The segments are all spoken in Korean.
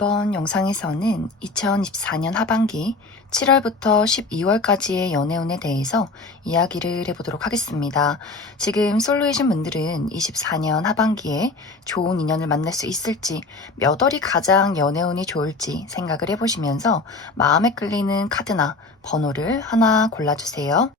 이번 영상에서는 2024년 하반기 7월부터 12월까지의 연애운에 대해서 이야기를 해보도록 하겠습니다. 지금 솔로이신 분들은 24년 하반기에 좋은 인연을 만날 수 있을지, 몇 월이 가장 연애운이 좋을지 생각을 해보시면서 마음에 끌리는 카드나 번호를 하나 골라주세요.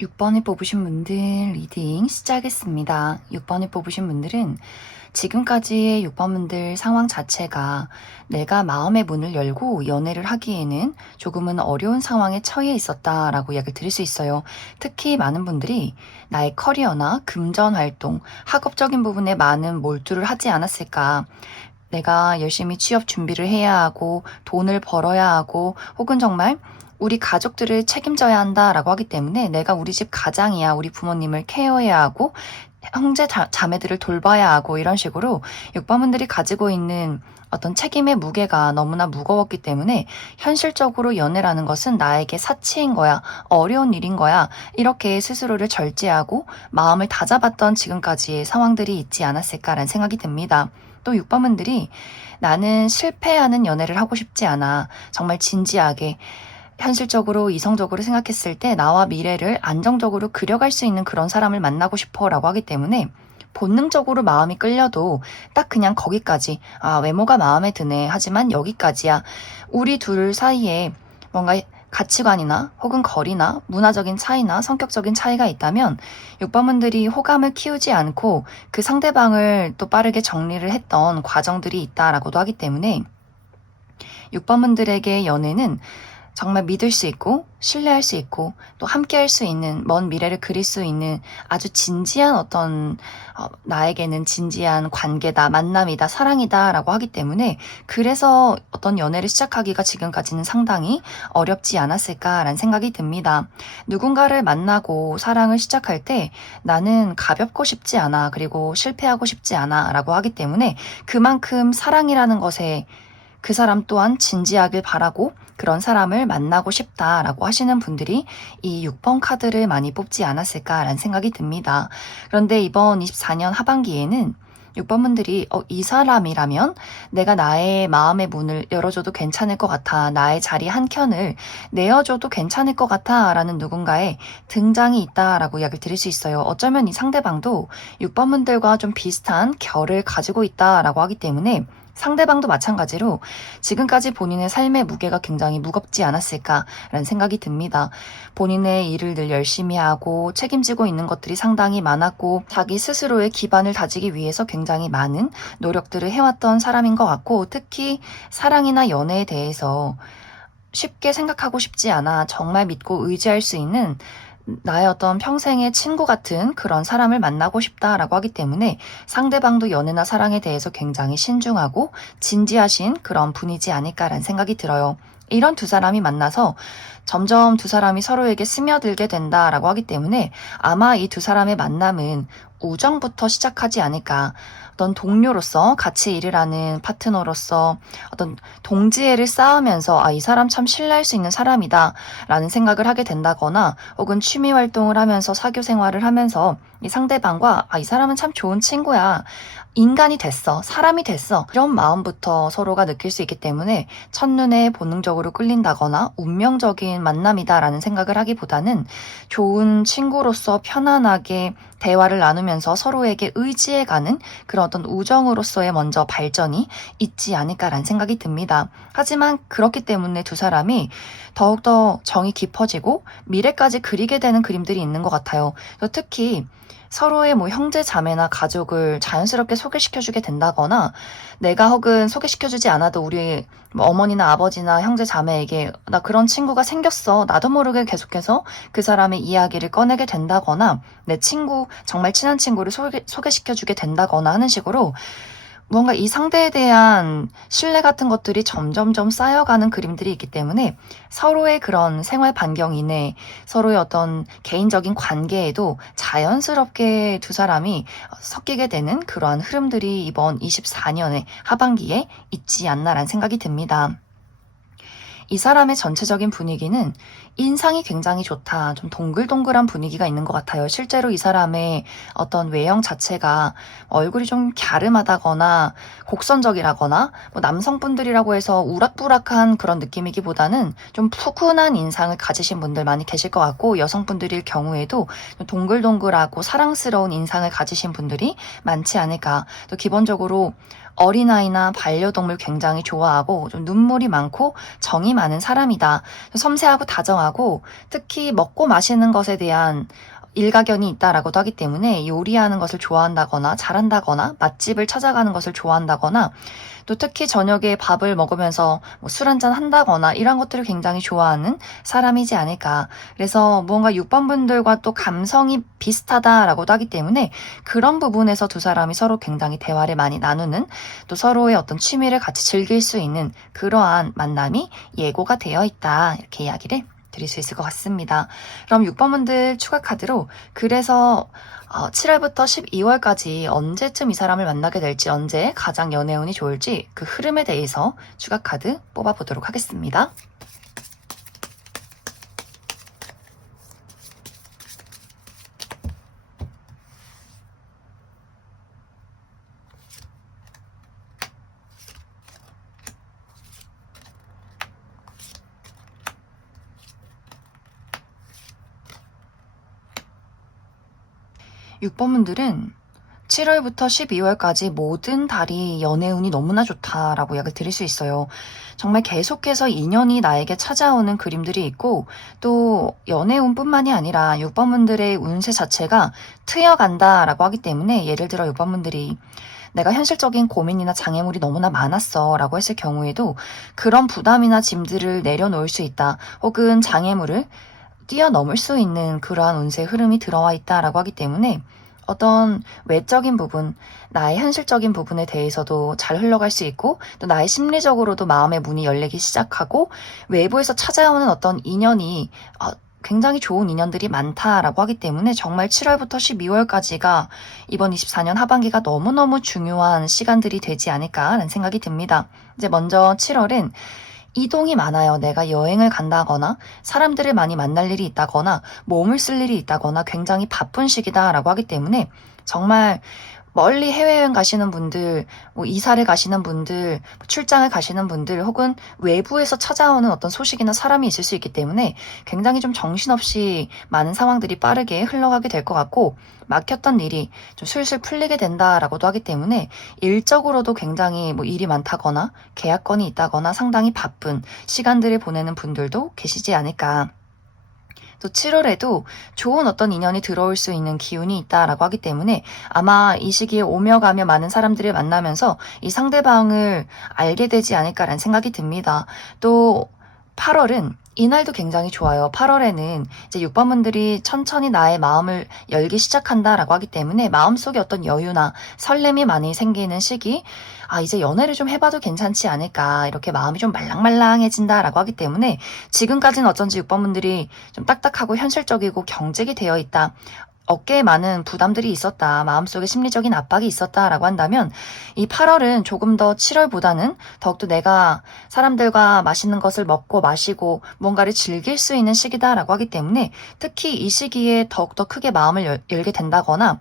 6번을 뽑으신 분들 리딩 시작하겠습니다. 6번을 뽑으신 분들은 지금까지의 6번 분들 상황 자체가 내가 마음의 문을 열고 연애를 하기에는 조금은 어려운 상황에 처해 있었다라고 이야기를 드릴 수 있어요. 특히 많은 분들이 나의 커리어나 금전 활동, 학업적인 부분에 많은 몰두를 하지 않았을까. 내가 열심히 취업 준비를 해야 하고 돈을 벌어야 하고 혹은 정말 우리 가족들을 책임져야 한다라고 하기 때문에 내가 우리 집 가장이야, 우리 부모님을 케어해야 하고 형제 자매들을 돌봐야 하고 이런 식으로 6번분들이 가지고 있는 어떤 책임의 무게가 너무나 무거웠기 때문에 현실적으로 연애라는 것은 나에게 사치인 거야, 어려운 일인 거야, 이렇게 스스로를 절제하고 마음을 다잡았던 지금까지의 상황들이 있지 않았을까라는 생각이 듭니다. 또 6번분들이 나는 실패하는 연애를 하고 싶지 않아. 정말 진지하게 현실적으로 이성적으로 생각했을 때 나와 미래를 안정적으로 그려갈 수 있는 그런 사람을 만나고 싶어 라고 하기 때문에 본능적으로 마음이 끌려도 딱 그냥 거기까지, 외모가 마음에 드네, 하지만 여기까지야. 우리 둘 사이에 뭔가 가치관이나 혹은 거리나 문화적인 차이나 성격적인 차이가 있다면 6번분들이 호감을 키우지 않고 그 상대방을 또 빠르게 정리를 했던 과정들이 있다라고도 하기 때문에 6번분들에게 연애는 정말 믿을 수 있고 신뢰할 수 있고 또 함께 할 수 있는 먼 미래를 그릴 수 있는 아주 진지한 어떤 나에게는 진지한 관계다, 만남이다, 사랑이다 라고 하기 때문에 그래서 어떤 연애를 시작하기가 지금까지는 상당히 어렵지 않았을까라는 생각이 듭니다. 누군가를 만나고 사랑을 시작할 때 나는 가볍고 싶지 않아, 그리고 실패하고 싶지 않아 라고 하기 때문에 그만큼 사랑이라는 것에 그 사람 또한 진지하길 바라고 그런 사람을 만나고 싶다라고 하시는 분들이 이 6번 카드를 많이 뽑지 않았을까라는 생각이 듭니다. 그런데 이번 24년 하반기에는 6번 분들이 이 사람이라면 내가 나의 마음의 문을 열어줘도 괜찮을 것 같아, 나의 자리 한 켠을 내어줘도 괜찮을 것 같아 라는 누군가의 등장이 있다라고 이야기를 드릴 수 있어요. 어쩌면 이 상대방도 6번 분들과 좀 비슷한 결을 가지고 있다라고 하기 때문에 상대방도 마찬가지로 지금까지 본인의 삶의 무게가 굉장히 무겁지 않았을까라는 생각이 듭니다. 본인의 일을 늘 열심히 하고 책임지고 있는 것들이 상당히 많았고 자기 스스로의 기반을 다지기 위해서 굉장히 많은 노력들을 해왔던 사람인 것 같고, 특히 사랑이나 연애에 대해서 쉽게 생각하고 싶지 않아 정말 믿고 의지할 수 있는 나의 어떤 평생의 친구 같은 그런 사람을 만나고 싶다라고 하기 때문에 상대방도 연애나 사랑에 대해서 굉장히 신중하고 진지하신 그런 분이지 않을까라는 생각이 들어요. 이런 두 사람이 만나서 점점 두 사람이 서로에게 스며들게 된다라고 하기 때문에 아마 이 두 사람의 만남은 우정부터 시작하지 않을까. 어떤 동료로서 같이 일을 하는 파트너로서 어떤 동지애를 쌓으면서 이 사람 참 신뢰할 수 있는 사람이다 라는 생각을 하게 된다거나, 혹은 취미 활동을 하면서 사교 생활을 하면서 이 상대방과 이 사람은 참 좋은 친구야, 인간이 됐어, 사람이 됐어, 이런 마음부터 서로가 느낄 수 있기 때문에 첫눈에 본능적으로 끌린다거나 운명적인 만남이다라는 생각을 하기보다는 좋은 친구로서 편안하게 대화를 나누면서 서로에게 의지해가는 그런 어떤 우정으로서의 먼저 발전이 있지 않을까라는 생각이 듭니다. 하지만 그렇기 때문에 두 사람이 더욱더 정이 깊어지고 미래까지 그리게 되는 그림들이 있는 것 같아요. 특히 서로의 형제 자매나 가족을 자연스럽게 소개시켜주게 된다거나, 내가 혹은 소개시켜주지 않아도 우리 어머니나 아버지나 형제 자매에게 나 그런 친구가 생겼어, 나도 모르게 계속해서 그 사람의 이야기를 꺼내게 된다거나, 내 친구, 정말 친한 친구를 소개시켜주게 된다거나 하는 식으로 뭔가 이 상대에 대한 신뢰 같은 것들이 점점점 쌓여가는 그림들이 있기 때문에 서로의 그런 생활 반경 이내, 서로의 어떤 개인적인 관계에도 자연스럽게 두 사람이 섞이게 되는 그러한 흐름들이 이번 24년의 하반기에 있지 않나라는 생각이 듭니다. 이 사람의 전체적인 분위기는 인상이 굉장히 좋다, 좀 동글동글한 분위기가 있는 것 같아요. 실제로 이 사람의 어떤 외형 자체가 얼굴이 좀 갸름하다거나 곡선적이라거나 남성분들이라고 해서 우락부락한 그런 느낌이기보다는 좀 푸근한 인상을 가지신 분들 많이 계실 것 같고, 여성분들일 경우에도 좀 동글동글하고 사랑스러운 인상을 가지신 분들이 많지 않을까. 또 기본적으로 어린아이나 반려동물 굉장히 좋아하고 좀 눈물이 많고 정이 많은 사람이다. 섬세하고 다정하고 특히 먹고 마시는 것에 대한 일가견이 있다라고도 하기 때문에 요리하는 것을 좋아한다거나 잘한다거나 맛집을 찾아가는 것을 좋아한다거나, 또 특히 저녁에 밥을 먹으면서 술 한잔 한다거나 이런 것들을 굉장히 좋아하는 사람이지 않을까. 그래서 무언가 6번 분들과 또 감성이 비슷하다라고도 하기 때문에 그런 부분에서 두 사람이 서로 굉장히 대화를 많이 나누는, 또 서로의 어떤 취미를 같이 즐길 수 있는 그러한 만남이 예고가 되어 있다, 이렇게 이야기를 드릴 수 있을 것 같습니다. 그럼 6번 분들 추가 카드로, 그래서 7월부터 12월까지 언제쯤 이 사람을 만나게 될지, 언제 가장 연애운이 좋을지 그 흐름에 대해서 추가 카드 뽑아보도록 하겠습니다. 6번 분들은 7월부터 12월까지 모든 달이 연애운이 너무나 좋다라고 이야기를 드릴 수 있어요. 정말 계속해서 인연이 나에게 찾아오는 그림들이 있고, 또 연애운뿐만이 아니라 6번 분들의 운세 자체가 트여간다라고 하기 때문에, 예를 들어 6번 분들이 내가 현실적인 고민이나 장애물이 너무나 많았어 라고 했을 경우에도 그런 부담이나 짐들을 내려놓을 수 있다, 혹은 장애물을 뛰어넘을 수 있는 그러한 운세 흐름이 들어와 있다라고 하기 때문에 어떤 외적인 부분, 나의 현실적인 부분에 대해서도 잘 흘러갈 수 있고, 또 나의 심리적으로도 마음의 문이 열리기 시작하고, 외부에서 찾아오는 어떤 인연이 굉장히 좋은 인연들이 많다라고 하기 때문에 정말 7월부터 12월까지가 이번 24년 하반기가 너무너무 중요한 시간들이 되지 않을까라는 생각이 듭니다. 이제 먼저 7월은 이동이 많아요. 내가 여행을 간다거나 사람들을 많이 만날 일이 있다거나 몸을 쓸 일이 있다거나 굉장히 바쁜 시기다라고 하기 때문에 정말 멀리 해외여행 가시는 분들, 뭐 이사를 가시는 분들, 출장을 가시는 분들, 혹은 외부에서 찾아오는 어떤 소식이나 사람이 있을 수 있기 때문에 굉장히 좀 정신없이 많은 상황들이 빠르게 흘러가게 될 것 같고, 막혔던 일이 좀 슬슬 풀리게 된다라고도 하기 때문에 일적으로도 굉장히 뭐 일이 많다거나 계약건이 있다거나 상당히 바쁜 시간들을 보내는 분들도 계시지 않을까. 또 7월에도 좋은 어떤 인연이 들어올 수 있는 기운이 있다라고 하기 때문에 아마 이 시기에 오며 가며 많은 사람들을 만나면서 이 상대방을 알게 되지 않을까라는 생각이 듭니다. 또 8월은 이날도 굉장히 좋아요. 8월에는 이제 6번 분들이 천천히 나의 마음을 열기 시작한다라고 하기 때문에 마음속에 어떤 여유나 설렘이 많이 생기는 시기, 이제 연애를 좀 해봐도 괜찮지 않을까, 이렇게 마음이 좀 말랑말랑해진다라고 하기 때문에 지금까지는 어쩐지 6번 분들이 좀 딱딱하고 현실적이고 경직이 되어 있다, 어깨에 많은 부담들이 있었다, 마음속에 심리적인 압박이 있었다라고 한다면 이 8월은 조금 더 7월보다는 더욱더 내가 사람들과 맛있는 것을 먹고 마시고 무언가를 즐길 수 있는 시기다라고 하기 때문에 특히 이 시기에 더욱더 크게 마음을 열게 된다거나,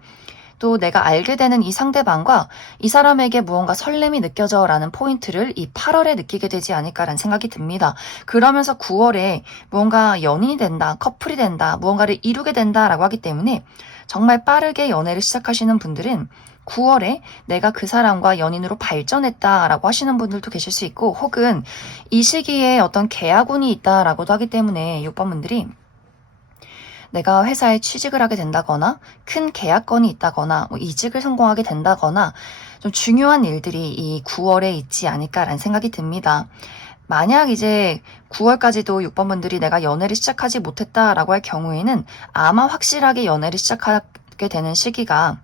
또 내가 알게 되는 이 상대방과 이 사람에게 무언가 설렘이 느껴져라는 포인트를 이 8월에 느끼게 되지 않을까라는 생각이 듭니다. 그러면서 9월에 무언가 연인이 된다, 커플이 된다, 무언가를 이루게 된다라고 하기 때문에 정말 빠르게 연애를 시작하시는 분들은 9월에 내가 그 사람과 연인으로 발전했다라고 하시는 분들도 계실 수 있고, 혹은 이 시기에 어떤 계약운이 있다라고도 하기 때문에 6번 분들이 내가 회사에 취직을 하게 된다거나 큰 계약건이 있다거나 뭐 이직을 성공하게 된다거나 좀 중요한 일들이 이 9월에 있지 않을까라는 생각이 듭니다. 만약 이제 9월까지도 6번 분들이 내가 연애를 시작하지 못했다라고 할 경우에는 아마 확실하게 연애를 시작하게 되는 시기가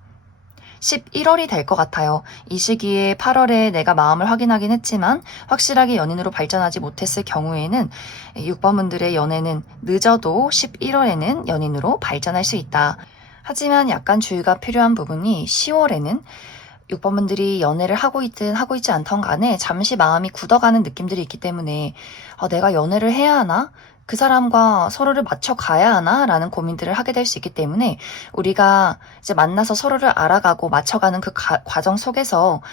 11월이 될 것 같아요. 이 시기에 8월에 내가 마음을 확인하긴 했지만 확실하게 연인으로 발전하지 못했을 경우에는 6번 분들의 연애는 늦어도 11월에는 연인으로 발전할 수 있다. 하지만 약간 주의가 필요한 부분이 10월에는 6번 분들이 연애를 하고 있든 하고 있지 않던 간에 잠시 마음이 굳어가는 느낌들이 있기 때문에 내가 연애를 해야 하나? 그 사람과 서로를 맞춰가야 하나? 라는 고민들을 하게 될 수 있기 때문에 우리가 이제 만나서 서로를 알아가고 맞춰가는 그 과정 속에서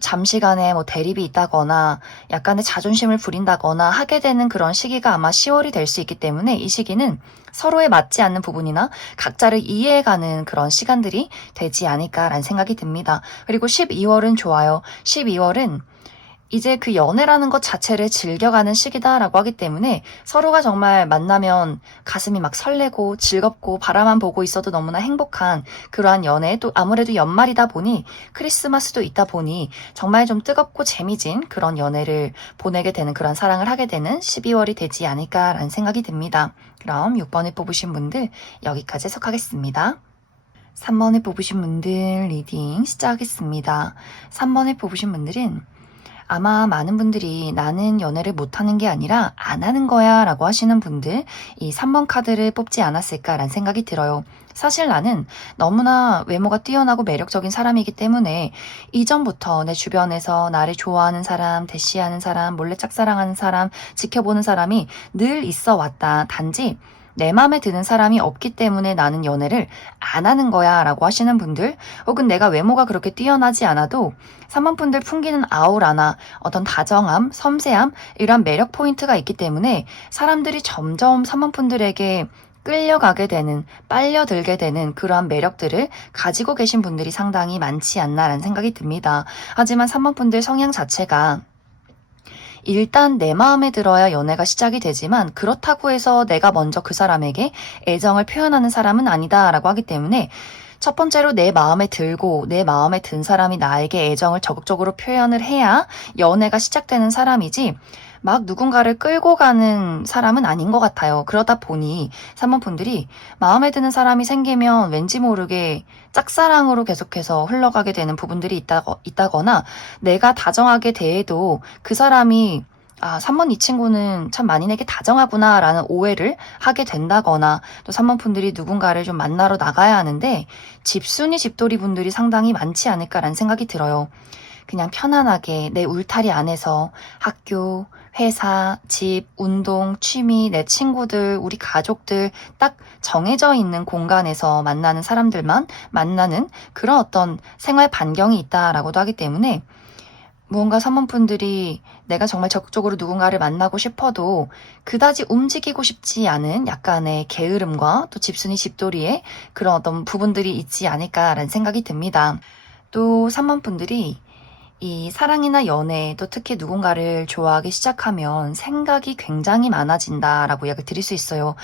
잠시간에 뭐 대립이 있다거나 약간의 자존심을 부린다거나 하게 되는 그런 시기가 아마 10월이 될 수 있기 때문에 이 시기는 서로에 맞지 않는 부분이나 각자를 이해해가는 그런 시간들이 되지 않을까라는 생각이 듭니다. 그리고 12월은 좋아요. 12월은 이제 그 연애라는 것 자체를 즐겨가는 시기다라고 하기 때문에 서로가 정말 만나면 가슴이 막 설레고 즐겁고 바라만 보고 있어도 너무나 행복한 그러한 연애, 또 아무래도 연말이다 보니 크리스마스도 있다 보니 정말 좀 뜨겁고 재미진 그런 연애를 보내게 되는, 그런 사랑을 하게 되는 12월이 되지 않을까라는 생각이 듭니다. 그럼 6번을 뽑으신 분들 여기까지 해석하겠습니다. 3번을 뽑으신 분들 리딩 시작하겠습니다. 3번을 뽑으신 분들은 아마 많은 분들이 나는 연애를 못하는 게 아니라 안 하는 거야 라고 하시는 분들, 이 3번 카드를 뽑지 않았을까라는 생각이 들어요. 사실 나는 너무나 외모가 뛰어나고 매력적인 사람이기 때문에 이전부터 내 주변에서 나를 좋아하는 사람, 대시하는 사람, 몰래 짝사랑하는 사람, 지켜보는 사람이 늘 있어 왔다. 단지 내 맘에 드는 사람이 없기 때문에 나는 연애를 안 하는 거야 라고 하시는 분들, 혹은 내가 외모가 그렇게 뛰어나지 않아도 3번 분들 풍기는 아우라나 어떤 다정함, 섬세함, 이런 매력 포인트가 있기 때문에 사람들이 점점 3번 분들에게 끌려가게 되는, 빨려들게 되는 그러한 매력들을 가지고 계신 분들이 상당히 많지 않나라는 생각이 듭니다. 하지만 3번 분들 성향 자체가 일단 내 마음에 들어야 연애가 시작이 되지만 그렇다고 해서 내가 먼저 그 사람에게 애정을 표현하는 사람은 아니다라고 하기 때문에 첫 번째로 내 마음에 들고 내 마음에 든 사람이 나에게 애정을 적극적으로 표현을 해야 연애가 시작되는 사람이지, 막 누군가를 끌고 가는 사람은 아닌 것 같아요. 그러다 보니 3번 분들이 마음에 드는 사람이 생기면 왠지 모르게 짝사랑으로 계속해서 흘러가게 되는 부분들이 있다거나, 내가 다정하게 대해도 그 사람이 3번 이 친구는 참 많이 내게 다정하구나 라는 오해를 하게 된다거나, 또 3번 분들이 누군가를 좀 만나러 나가야 하는데 집순이 집돌이 분들이 상당히 많지 않을까라는 생각이 들어요. 그냥 편안하게 내 울타리 안에서 학교, 회사, 집, 운동, 취미, 내 친구들, 우리 가족들 딱 정해져 있는 공간에서 만나는 사람들만 만나는 그런 어떤 생활 반경이 있다라고도 하기 때문에 무언가 사모분들이 내가 정말 적극적으로 누군가를 만나고 싶어도 그다지 움직이고 싶지 않은 약간의 게으름과 또 집순이 집돌이의 그런 어떤 부분들이 있지 않을까라는 생각이 듭니다. 또 사모분들이 이 사랑이나 연애, 또 특히 누군가를 좋아하기 시작하면 생각이 굉장히 많아진다라고 이야기 드릴 수 있어요.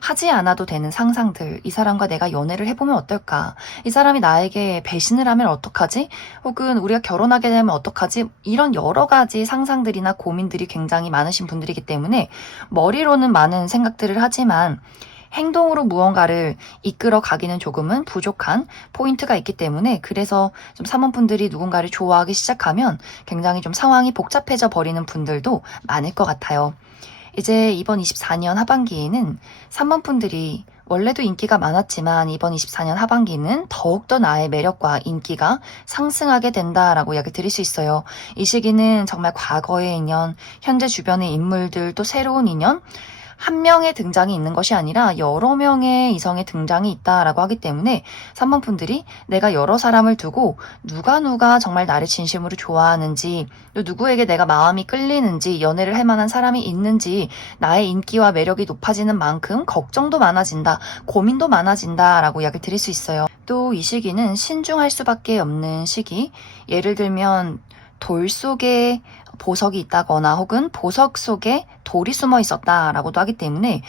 하지 않아도 되는 상상들, 이 사람과 내가 연애를 해보면 어떨까? 이 사람이 나에게 배신을 하면 어떡하지? 혹은 우리가 결혼하게 되면 어떡하지? 이런 여러 가지 상상들이나 고민들이 굉장히 많으신 분들이기 때문에 머리로는 많은 생각들을 하지만 행동으로 무언가를 이끌어 가기는 조금은 부족한 포인트가 있기 때문에 그래서 좀 사모분들이 누군가를 좋아하기 시작하면 굉장히 좀 상황이 복잡해져 버리는 분들도 많을 것 같아요. 이제 이번 24년 하반기에는 사모분들이 원래도 인기가 많았지만 이번 24년 하반기는 더욱더 나의 매력과 인기가 상승하게 된다라고 이야기 드릴 수 있어요. 이 시기는 정말 과거의 인연, 현재 주변의 인물들, 또 새로운 인연, 한 명의 등장이 있는 것이 아니라 여러 명의 이성의 등장이 있다라고 하기 때문에 3번 분들이 내가 여러 사람을 두고 누가 정말 나를 진심으로 좋아하는지, 또 누구에게 내가 마음이 끌리는지, 연애를 할 만한 사람이 있는지, 나의 인기와 매력이 높아지는 만큼 걱정도 많아진다, 고민도 많아진다라고 이야기 드릴 수 있어요. 또 이 시기는 신중할 수밖에 없는 시기. 예를 들면 돌 속에 보석이 있다거나 혹은 보석 속에 돌이 숨어 있었다라고도 하기 때문에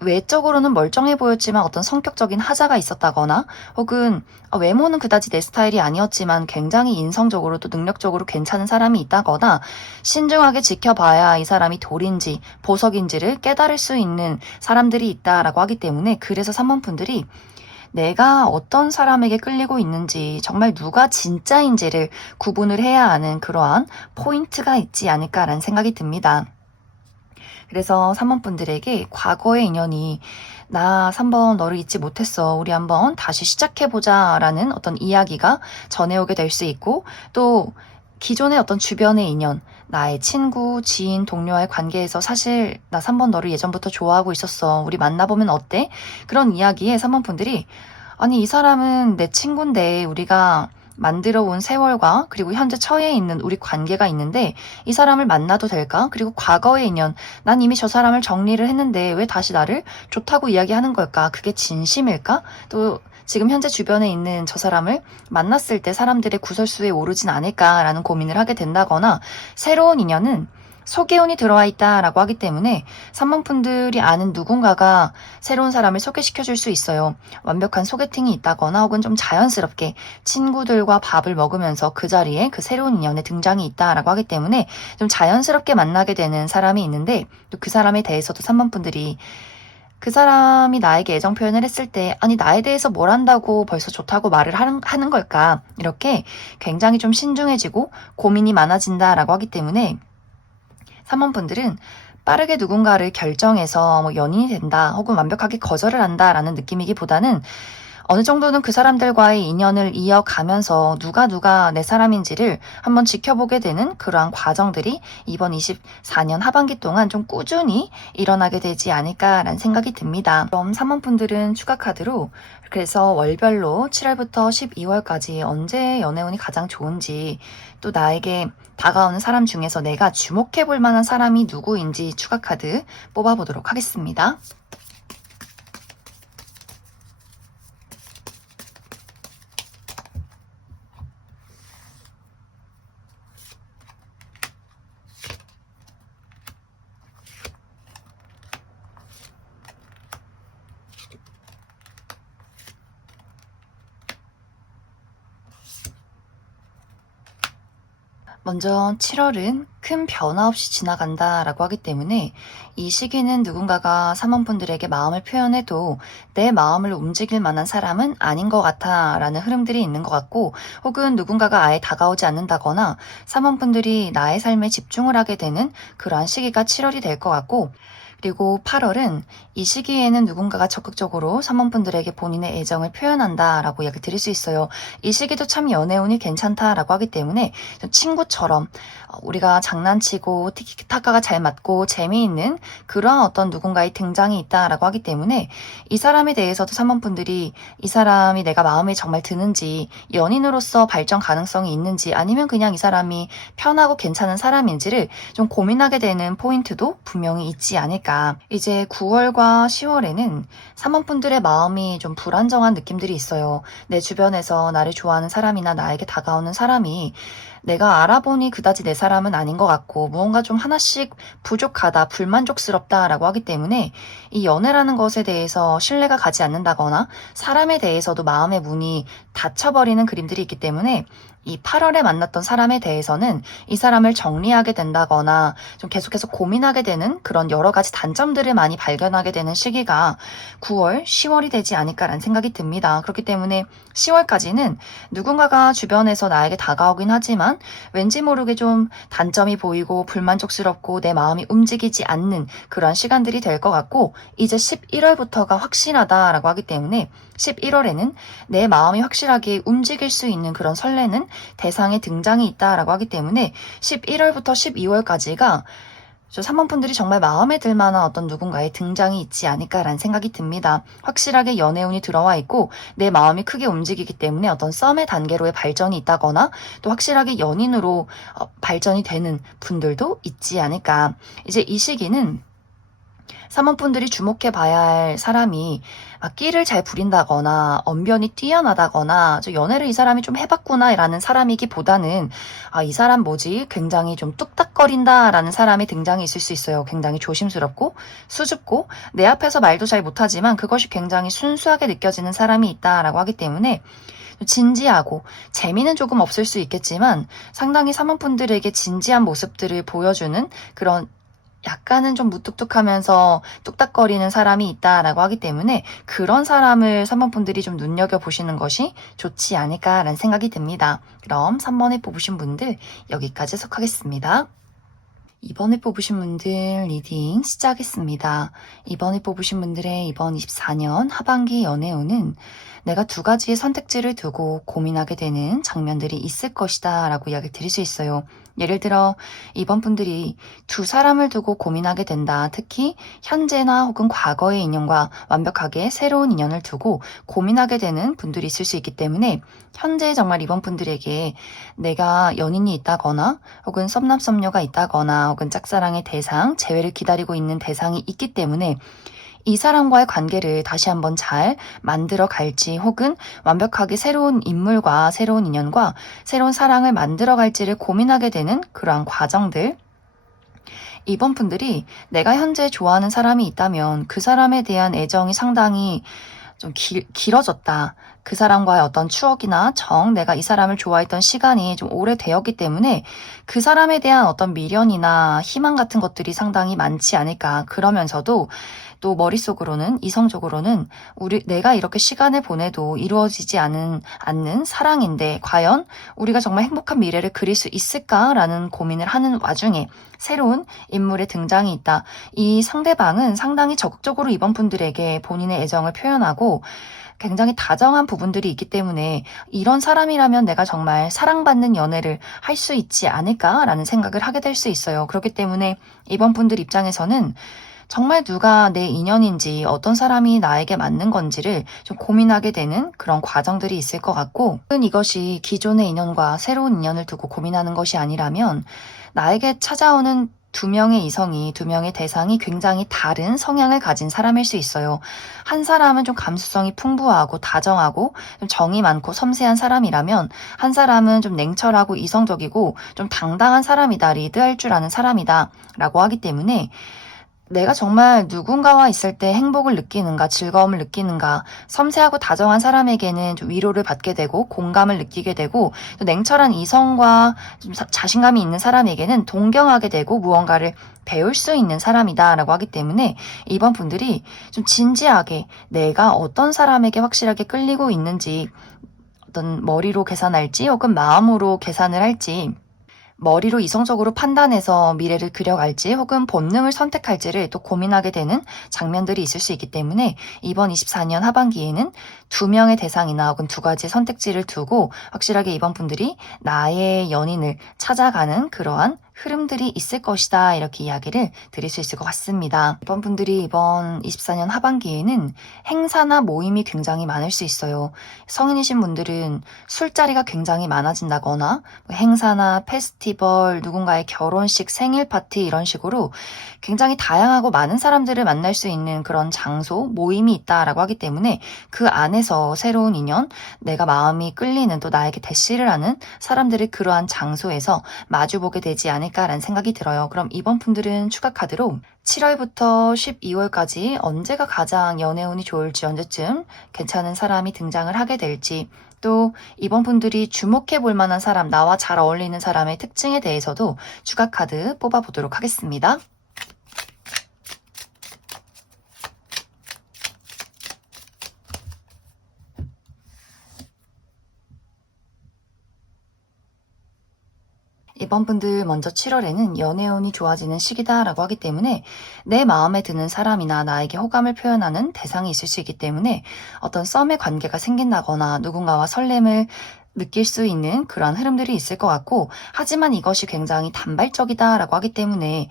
외적으로는 멀쩡해 보였지만 어떤 성격적인 하자가 있었다거나 혹은 외모는 그다지 내 스타일이 아니었지만 굉장히 인성적으로 또 능력적으로 괜찮은 사람이 있다거나 신중하게 지켜봐야 이 사람이 돌인지 보석인지를 깨달을 수 있는 사람들이 있다라고 하기 때문에 그래서 3번 분들이 내가 어떤 사람에게 끌리고 있는지 정말 누가 진짜인지를 구분을 해야 하는 그러한 포인트가 있지 않을까라는 생각이 듭니다. 그래서 3번 분들에게 과거의 인연이 나 3번 너를 잊지 못했어. 우리 한번 다시 시작해보자 라는 어떤 이야기가 전해오게 될 수 있고 또 기존의 어떤 주변의 인연, 나의 친구, 지인, 동료와의 관계에서 사실 나 3번 너를 예전부터 좋아하고 있었어. 우리 만나보면 어때? 그런 이야기에 3번 분들이 아니 이 사람은 내 친구인데 우리가 만들어 온 세월과 그리고 현재 처해 있는 우리 관계가 있는데 이 사람을 만나도 될까? 그리고 과거의 인연, 난 이미 저 사람을 정리를 했는데 왜 다시 나를 좋다고 이야기하는 걸까? 그게 진심일까? 또 지금 현재 주변에 있는 저 사람을 만났을 때 사람들의 구설수에 오르진 않을까라는 고민을 하게 된다거나 새로운 인연은 소개운이 들어와 있다라고 하기 때문에 3번 분들이 아는 누군가가 새로운 사람을 소개시켜 줄 수 있어요. 완벽한 소개팅이 있다거나 혹은 좀 자연스럽게 친구들과 밥을 먹으면서 그 자리에 그 새로운 인연의 등장이 있다라고 하기 때문에 좀 자연스럽게 만나게 되는 사람이 있는데 또 그 사람에 대해서도 3번 분들이 그 사람이 나에게 애정 표현을 했을 때 아니 나에 대해서 뭘 안다고 벌써 좋다고 말을 하는 걸까? 이렇게 굉장히 좀 신중해지고 고민이 많아진다라고 하기 때문에 3번 분들은 빠르게 누군가를 결정해서 연인이 된다 혹은 완벽하게 거절을 한다라는 느낌이기보다는 어느 정도는 그 사람들과의 인연을 이어가면서 누가 내 사람인지를 한번 지켜보게 되는 그러한 과정들이 이번 24년 하반기 동안 좀 꾸준히 일어나게 되지 않을까라는 생각이 듭니다. 그럼 3번 분들은 추가 카드로 그래서 월별로 7월부터 12월까지 언제 연애운이 가장 좋은지 또 나에게 다가오는 사람 중에서 내가 주목해 볼 만한 사람이 누구인지 추가 카드 뽑아보도록 하겠습니다. 먼저 7월은 큰 변화 없이 지나간다라고 하기 때문에 이 시기는 누군가가 3번 분들에게 마음을 표현해도 내 마음을 움직일 만한 사람은 아닌 것 같아 라는 흐름들이 있는 것 같고 혹은 누군가가 아예 다가오지 않는다거나 3번 분들이 나의 삶에 집중을 하게 되는 그러한 시기가 7월이 될 것 같고 그리고 8월은 이 시기에는 누군가가 적극적으로 사모분들에게 본인의 애정을 표현한다라고 이야기 드릴 수 있어요. 이 시기도 참 연애운이 괜찮다라고 하기 때문에 좀 친구처럼 우리가 장난치고 티키타카가 잘 맞고 재미있는 그러한 어떤 누군가의 등장이 있다라고 하기 때문에 이 사람에 대해서도 사모분들이 이 사람이 내가 마음에 정말 드는지, 연인으로서 발전 가능성이 있는지, 아니면 그냥 이 사람이 편하고 괜찮은 사람인지를 좀 고민하게 되는 포인트도 분명히 있지 않을까. 이제 9월과 10월에는 사모분들의 마음이 좀 불안정한 느낌들이 있어요. 내 주변에서 나를 좋아하는 사람이나 나에게 다가오는 사람이 내가 알아보니 그다지 내 사람은 아닌 것 같고 무언가 좀 하나씩 부족하다, 불만족스럽다라고 하기 때문에 이 연애라는 것에 대해서 신뢰가 가지 않는다거나 사람에 대해서도 마음의 문이 닫혀버리는 그림들이 있기 때문에 이 8월에 만났던 사람에 대해서는 이 사람을 정리하게 된다거나 좀 계속해서 고민하게 되는 그런 여러 가지 단점들을 많이 발견하게 되는 시기가 9월, 10월이 되지 않을까라는 생각이 듭니다. 그렇기 때문에 10월까지는 누군가가 주변에서 나에게 다가오긴 하지만 왠지 모르게 좀 단점이 보이고 불만족스럽고 내 마음이 움직이지 않는 그런 시간들이 될 것 같고, 이제 11월부터가 확실하다라고 하기 때문에 11월에는 내 마음이 확실하게 움직일 수 있는 그런 설레는 대상의 등장이 있다라고 하기 때문에 11월부터 12월까지가 저 사모분들이 정말 마음에 들 만한 어떤 누군가의 등장이 있지 않을까라는 생각이 듭니다. 확실하게 연애운이 들어와 있고 내 마음이 크게 움직이기 때문에 어떤 썸의 단계로의 발전이 있다거나 또 확실하게 연인으로 발전이 되는 분들도 있지 않을까. 이제 이 시기는 사모분들이 주목해 봐야 할 사람이 끼를 잘 부린다거나 언변이 뛰어나다거나 연애를 이 사람이 좀 해봤구나 라는 사람이기보다는 이 사람 뭐지? 굉장히 좀 뚝딱거린다 라는 사람이 등장이 있을 수 있어요. 굉장히 조심스럽고 수줍고 내 앞에서 말도 잘 못하지만 그것이 굉장히 순수하게 느껴지는 사람이 있다라고 하기 때문에 진지하고 재미는 조금 없을 수 있겠지만 상당히 사모분들에게 진지한 모습들을 보여주는 그런 약간은 좀 무뚝뚝하면서 뚝딱거리는 사람이 있다라고 하기 때문에 그런 사람을 3번분들이 좀 눈여겨보시는 것이 좋지 않을까라는 생각이 듭니다. 그럼 3번에 뽑으신 분들 여기까지 속하겠습니다. 이번에 뽑으신 분들 리딩 시작하겠습니다. 이번에 뽑으신 분들의 이번 24년 하반기 연애운은 내가 두 가지의 선택지를 두고 고민하게 되는 장면들이 있을 것이다 라고 이야기 드릴 수 있어요. 예를 들어 이번 분들이 두 사람을 두고 고민하게 된다. 특히 현재나 혹은 과거의 인연과 완벽하게 새로운 인연을 두고 고민하게 되는 분들이 있을 수 있기 때문에 현재 정말 이번 분들에게 내가 연인이 있다거나 혹은 썸남썸녀가 있다거나 혹은 짝사랑의 대상, 재회를 기다리고 있는 대상이 있기 때문에 이 사람과의 관계를 다시 한번 잘 만들어 갈지 혹은 완벽하게 새로운 인물과 새로운 인연과 새로운 사랑을 만들어 갈지를 고민하게 되는 그러한 과정들, 이번 분들이 내가 현재 좋아하는 사람이 있다면 그 사람에 대한 애정이 상당히 좀 길어졌다. 그 사람과의 어떤 추억이나 내가 이 사람을 좋아했던 시간이 좀 오래되었기 때문에 그 사람에 대한 어떤 미련이나 희망 같은 것들이 상당히 많지 않을까. 그러면서도 또 머릿속으로는 이성적으로는 내가 이렇게 시간을 보내도 이루어지지 않는 사랑인데 과연 우리가 정말 행복한 미래를 그릴 수 있을까라는 고민을 하는 와중에 새로운 인물의 등장이 있다. 이 상대방은 상당히 적극적으로 이번 분들에게 본인의 애정을 표현하고 굉장히 다정한 부분들이 있기 때문에 이런 사람이라면 내가 정말 사랑받는 연애를 할 수 있지 않을까라는 생각을 하게 될 수 있어요. 그렇기 때문에 이번 분들 입장에서는 정말 누가 내 인연인지 어떤 사람이 나에게 맞는 건지를 좀 고민하게 되는 그런 과정들이 있을 것 같고, 이것이 기존의 인연과 새로운 인연을 두고 고민하는 것이 아니라면 나에게 찾아오는 두 명의 이성이, 두 명의 대상이 굉장히 다른 성향을 가진 사람일 수 있어요. 한 사람은 좀 감수성이 풍부하고 다정하고 좀 정이 많고 섬세한 사람이라면 한 사람은 좀 냉철하고 이성적이고 좀 당당한 사람이다, 리드할 줄 아는 사람이다 라고 하기 때문에 내가 정말 누군가와 있을 때 행복을 느끼는가, 즐거움을 느끼는가, 섬세하고 다정한 사람에게는 좀 위로를 받게 되고 공감을 느끼게 되고 또 냉철한 이성과 좀 자신감이 있는 사람에게는 동경하게 되고 무언가를 배울 수 있는 사람이다라고 하기 때문에 이번 분들이 좀 진지하게 내가 어떤 사람에게 확실하게 끌리고 있는지 어떤 머리로 계산할지 혹은 마음으로 계산을 할지 머리로 이성적으로 판단해서 미래를 그려갈지 혹은 본능을 선택할지를 또 고민하게 되는 장면들이 있을 수 있기 때문에 이번 24년 하반기에는 두 명의 대상이나 혹은 두 가지의 선택지를 두고 확실하게 이번 분들이 나의 연인을 찾아가는 그러한 흐름들이 있을 것이다, 이렇게 이야기를 드릴 수 있을 것 같습니다. 이번 분들이 이번 24년 하반기에는 행사나 모임이 굉장히 많을 수 있어요. 성인이신 분들은 술자리가 굉장히 많아진다거나 행사나 페스티벌, 누군가의 결혼식, 생일 파티 이런 식으로 굉장히 다양하고 많은 사람들을 만날 수 있는 그런 장소, 모임이 있다라고 하기 때문에 그 안에서 새로운 인연, 내가 마음이 끌리는 또 나에게 대시를 하는 사람들을 그러한 장소에서 마주보게 되지 않을까라는 생각이 들어요. 그럼 이번 분들은 추가 카드로 7월부터 12월까지 언제가 가장 연애운이 좋을지, 언제쯤 괜찮은 사람이 등장을 하게 될지, 또 이번 분들이 주목해 볼 만한 사람, 나와 잘 어울리는 사람의 특징에 대해서도 추가 카드 뽑아보도록 하겠습니다. 이번 분들 먼저 7월에는 연애운이 좋아지는 시기다라고 하기 때문에 내 마음에 드는 사람이나 나에게 호감을 표현하는 대상이 있을 수 있기 때문에 어떤 썸의 관계가 생긴다거나 누군가와 설렘을 느낄 수 있는 그런 흐름들이 있을 것 같고, 하지만 이것이 굉장히 단발적이다라고 하기 때문에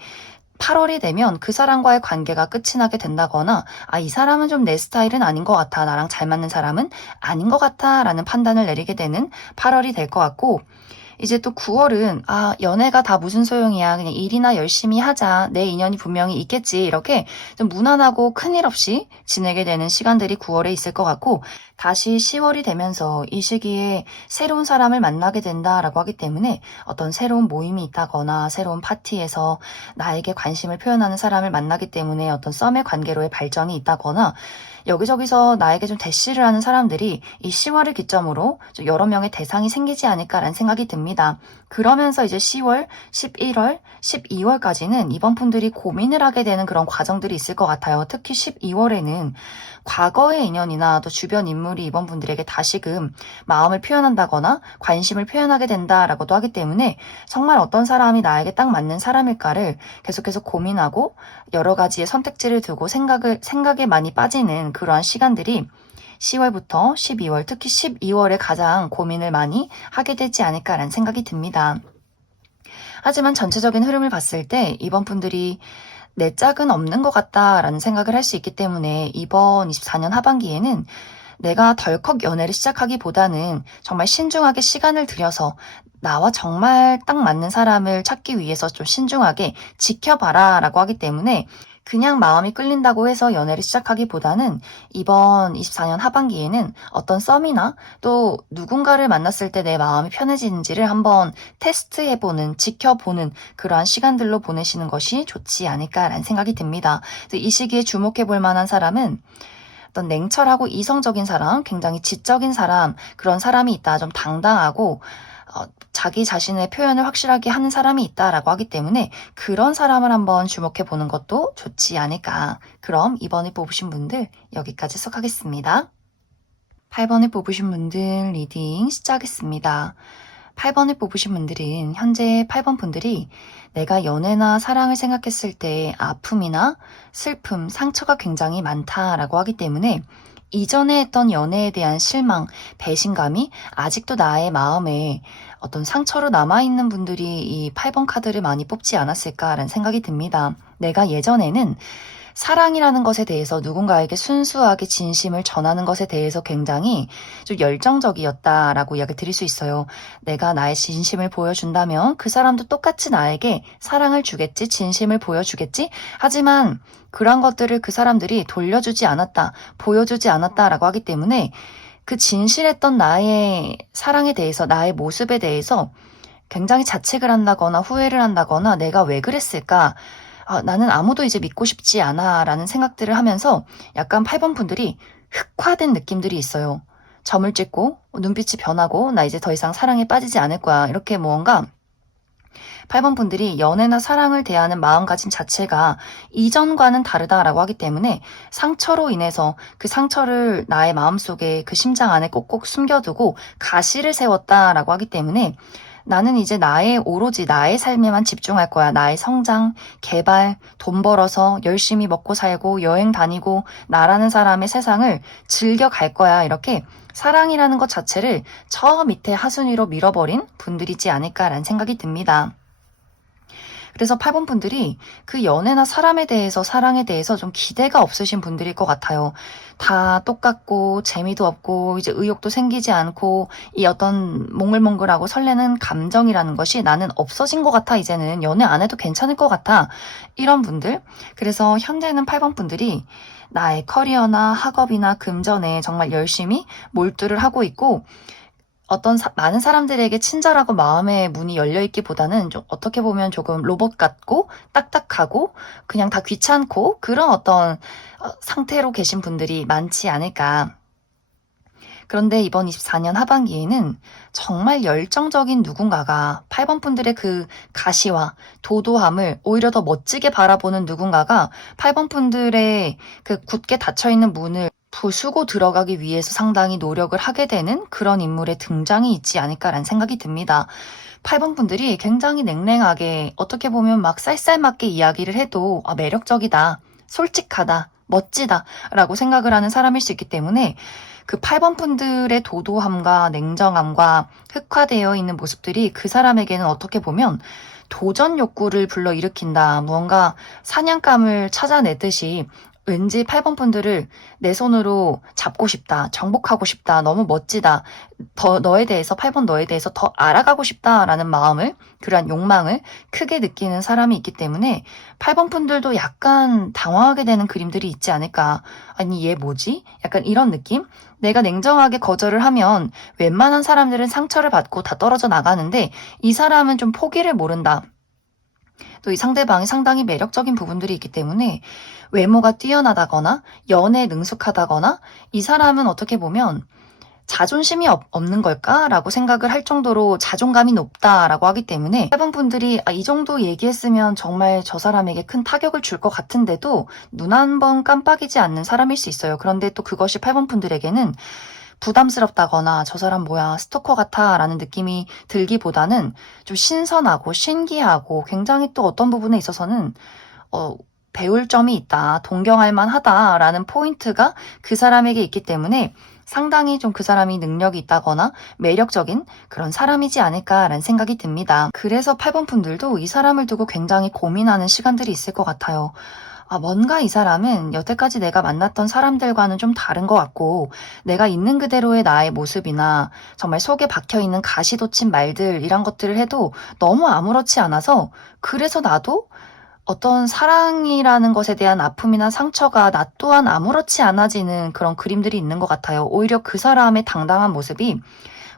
8월이 되면 그 사람과의 관계가 끝이 나게 된다거나, 아, 이 사람은 좀 내 스타일은 아닌 것 같아, 나랑 잘 맞는 사람은 아닌 것 같아 라는 판단을 내리게 되는 8월이 될 것 같고, 이제 또 9월은 연애가 다 무슨 소용이야, 그냥 일이나 열심히 하자, 내 인연이 분명히 있겠지, 이렇게 좀 무난하고 큰일 없이 지내게 되는 시간들이 9월에 있을 것 같고, 다시 10월이 되면서 이 시기에 새로운 사람을 만나게 된다라고 하기 때문에 어떤 새로운 모임이 있다거나 새로운 파티에서 나에게 관심을 표현하는 사람을 만나기 때문에 어떤 썸의 관계로의 발전이 있다거나, 여기저기서 나에게 좀 대시를 하는 사람들이 이 10월을 기점으로 좀 여러 명의 대상이 생기지 않을까라는 생각이 듭니다. 그러면서 이제 10월, 11월, 12월까지는 이번 분들이 고민을 하게 되는 그런 과정들이 있을 것 같아요. 특히 12월에는 과거의 인연이나 또 주변 인물이 이번 분들에게 다시금 마음을 표현한다거나 관심을 표현하게 된다라고도 하기 때문에 정말 어떤 사람이 나에게 딱 맞는 사람일까를 계속해서 고민하고 여러 가지의 선택지를 두고 생각에 많이 빠지는 그러한 시간들이 10월부터 12월, 특히 12월에 가장 고민을 많이 하게 되지 않을까라는 생각이 듭니다. 하지만 전체적인 흐름을 봤을 때 이번 분들이 내 짝은 없는 것 같다라는 생각을 할 수 있기 때문에 이번 24년 하반기에는 내가 덜컥 연애를 시작하기보다는 정말 신중하게 시간을 들여서 나와 정말 딱 맞는 사람을 찾기 위해서 좀 신중하게 지켜봐라 라고 하기 때문에, 그냥 마음이 끌린다고 해서 연애를 시작하기보다는 이번 24년 하반기에는 어떤 썸이나 또 누군가를 만났을 때 내 마음이 편해지는지를 한번 테스트해보는, 지켜보는 그러한 시간들로 보내시는 것이 좋지 않을까라는 생각이 듭니다. 이 시기에 주목해볼 만한 사람은 어떤 냉철하고 이성적인 사람, 굉장히 지적인 사람, 그런 사람이 있다. 좀 당당하고 자기 자신의 표현을 확실하게 하는 사람이 있다라고 하기 때문에 그런 사람을 한번 주목해 보는 것도 좋지 않을까. 그럼 이번에 뽑으신 분들 여기까지 수록하겠습니다. 8번을 뽑으신 분들 리딩 시작하겠습니다. 8번을 뽑으신 분들은 현재 8번 분들이 내가 연애나 사랑을 생각했을 때 아픔이나 슬픔, 상처가 굉장히 많다라고 하기 때문에 이전에 했던 연애에 대한 실망, 배신감이 아직도 나의 마음에 어떤 상처로 남아있는 분들이 이 8번 카드를 많이 뽑지 않았을까라는 생각이 듭니다. 내가 예전에는 사랑이라는 것에 대해서 누군가에게 순수하게 진심을 전하는 것에 대해서 굉장히 좀 열정적이었다라고 이야기 드릴 수 있어요. 내가 나의 진심을 보여준다면 그 사람도 똑같이 나에게 사랑을 주겠지, 진심을 보여주겠지. 하지만 그런 것들을 그 사람들이 돌려주지 않았다, 보여주지 않았다라고 하기 때문에 그 진실했던 나의 사랑에 대해서, 나의 모습에 대해서 굉장히 자책을 한다거나 후회를 한다거나 내가 왜 그랬을까? 나는 아무도 이제 믿고 싶지 않아 라는 생각들을 하면서 약간 8번 분들이 흑화된 느낌들이 있어요. 점을 찍고 눈빛이 변하고 나 이제 더 이상 사랑에 빠지지 않을 거야. 이렇게 무언가 8번 분들이 연애나 사랑을 대하는 마음가짐 자체가 이전과는 다르다라고 하기 때문에 상처로 인해서 그 상처를 나의 마음속에 그 심장 안에 꼭꼭 숨겨두고 가시를 세웠다라고 하기 때문에 나는 이제 오로지 나의 삶에만 집중할 거야. 나의 성장, 개발, 돈 벌어서 열심히 먹고 살고 여행 다니고 나라는 사람의 세상을 즐겨갈 거야. 이렇게 사랑이라는 것 자체를 저 밑에 하순위로 밀어버린 분들이지 않을까라는 생각이 듭니다. 그래서 8번 분들이 그 연애나 사람에 대해서, 사랑에 대해서 좀 기대가 없으신 분들일 것 같아요. 다 똑같고 재미도 없고 이제 의욕도 생기지 않고 이 어떤 몽글몽글하고 설레는 감정이라는 것이 나는 없어진 것 같아. 이제는 연애 안 해도 괜찮을 것 같아. 이런 분들. 그래서 현재는 8번 분들이 나의 커리어나 학업이나 금전에 정말 열심히 몰두를 하고 있고 많은 사람들에게 친절하고 마음의 문이 열려있기보다는 좀 어떻게 보면 조금 로봇 같고 딱딱하고 그냥 다 귀찮고 그런 어떤 상태로 계신 분들이 많지 않을까. 그런데 이번 24년 하반기에는 정말 열정적인 누군가가 8번 분들의 그 가시와 도도함을 오히려 더 멋지게 바라보는 누군가가 8번 분들의 그 굳게 닫혀있는 문을 부수고 들어가기 위해서 상당히 노력을 하게 되는 그런 인물의 등장이 있지 않을까라는 생각이 듭니다. 8번 분들이 굉장히 냉랭하게 어떻게 보면 막 쌀쌀맞게 이야기를 해도 매력적이다, 솔직하다, 멋지다 라고 생각을 하는 사람일 수 있기 때문에 그 8번 분들의 도도함과 냉정함과 흑화되어 있는 모습들이 그 사람에게는 어떻게 보면 도전 욕구를 불러일으킨다. 무언가 사냥감을 찾아내듯이 왠지 8번 분들을 내 손으로 잡고 싶다, 정복하고 싶다, 너무 멋지다, 너에 대해서 8번 너에 대해서 더 알아가고 싶다라는 마음을, 그러한 욕망을 크게 느끼는 사람이 있기 때문에 8번 분들도 약간 당황하게 되는 그림들이 있지 않을까. 아니 얘 뭐지? 약간 이런 느낌? 내가 냉정하게 거절을 하면 웬만한 사람들은 상처를 받고 다 떨어져 나가는데 이 사람은 좀 포기를 모른다. 또 이 상대방이 상당히 매력적인 부분들이 있기 때문에 외모가 뛰어나다거나 연애에 능숙하다거나 이 사람은 어떻게 보면 자존심이 없는 걸까라고 생각을 할 정도로 자존감이 높다라고 하기 때문에 8번 분들이 이 정도 얘기했으면 정말 저 사람에게 큰 타격을 줄 것 같은데도 눈 한 번 깜빡이지 않는 사람일 수 있어요. 그런데 또 그것이 8번 분들에게는 부담스럽다거나 저 사람 뭐야 스토커 같아 라는 느낌이 들기보다는 좀 신선하고 신기하고 굉장히 또 어떤 부분에 있어서는 배울 점이 있다, 동경할 만하다라는 포인트가 그 사람에게 있기 때문에 상당히 좀 그 사람이 능력이 있다거나 매력적인 그런 사람이지 않을까라는 생각이 듭니다. 그래서 8번 분들도 이 사람을 두고 굉장히 고민하는 시간들이 있을 것 같아요. 뭔가 이 사람은 여태까지 내가 만났던 사람들과는 좀 다른 것 같고 내가 있는 그대로의 나의 모습이나 정말 속에 박혀있는 가시돋친 말들 이런 것들을 해도 너무 아무렇지 않아서 그래서 나도 어떤 사랑이라는 것에 대한 아픔이나 상처가 나 또한 아무렇지 않아지는 그런 그림들이 있는 것 같아요. 오히려 그 사람의 당당한 모습이